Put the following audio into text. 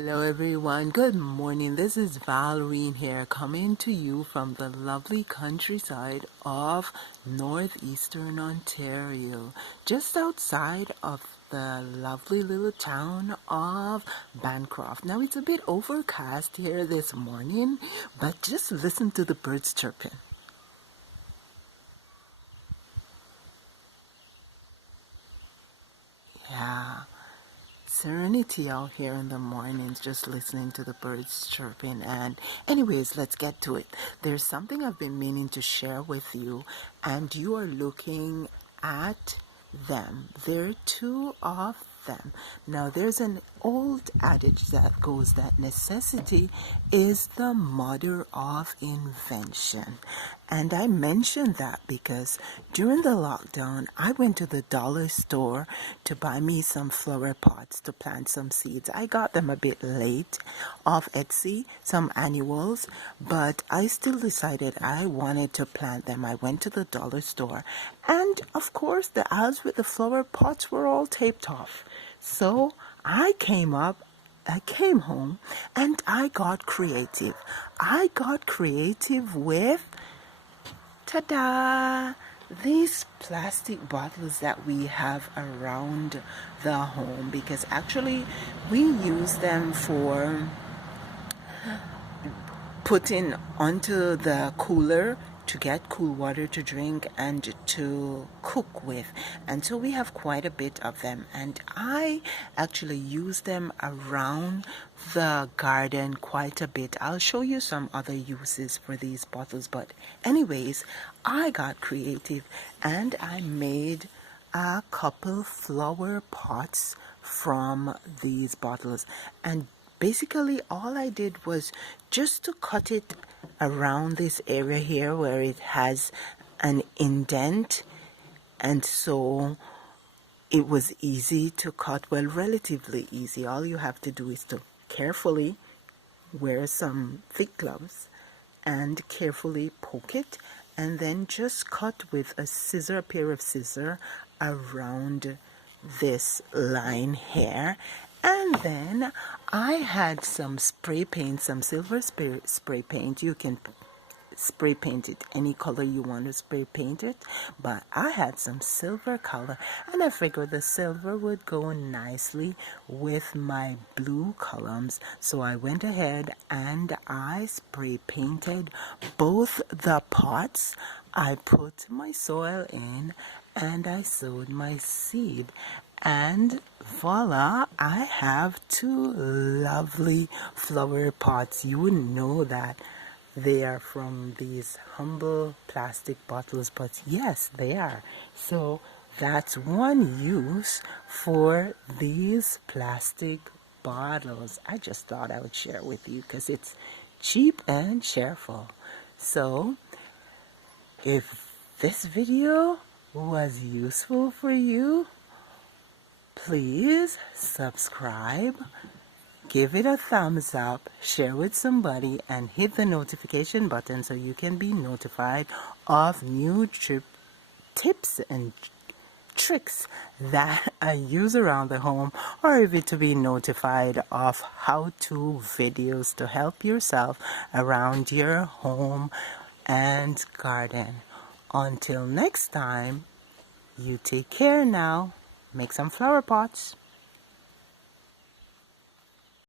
Hello everyone, good morning. This is Valerine here coming to you from the lovely countryside of northeastern Ontario, just outside of the lovely little town of Bancroft. Now it's a bit overcast here this morning, but just listen to the birds chirping. Yeah. Serenity out here in the mornings, just listening to the birds chirping. And anyways, let's get to it. There's something I've been meaning to share with you, and you are looking at them. There are two of them. Now there's an old adage that goes that necessity is the mother of invention. And I mention that because during the lockdown, I went to the dollar store to buy me some flower pots to plant some seeds. I got them a bit late off Etsy, some annuals, but I still decided I wanted to plant them. I went to the dollar store, and of course the aisles with the flower pots were all taped off. So I came home and I got creative. I got creative with, ta-da, these plastic bottles that we have around the home, because actually we use them for putting onto the cooler to get cool water to drink and to cook with. And so we have quite a bit of them, and I actually use them around the garden quite a bit. I'll show you some other uses for these bottles, but anyways, I got creative and I made a couple flower pots from these bottles. And basically all I did was just to cut it around this area here where it has an indent, and so it was easy to cut. Well, relatively easy. All you have to do is to carefully wear some thick gloves and carefully poke it, and then just cut with a pair of scissors around this line here. And then I had some spray paint, some silver spray paint. You can spray paint it any color you want to spray paint it, but I had some silver color, and I figured the silver would go nicely with my blue columns. So I went ahead and I spray painted both the pots. I put my soil in and I sowed my seed, and voila, I have two lovely flower pots. You wouldn't know that they are from these humble plastic bottles, but yes, they are. So that's one use for these plastic bottles. I just thought I would share with you because it's cheap and cheerful. So if this video was useful for you, please subscribe, give it a thumbs up, share with somebody, and hit the notification button so you can be notified of new tips and tricks that I use around the home, or even to be notified of how-to videos to help yourself around your home and garden. Until next time, you take care now. Make some flower pots.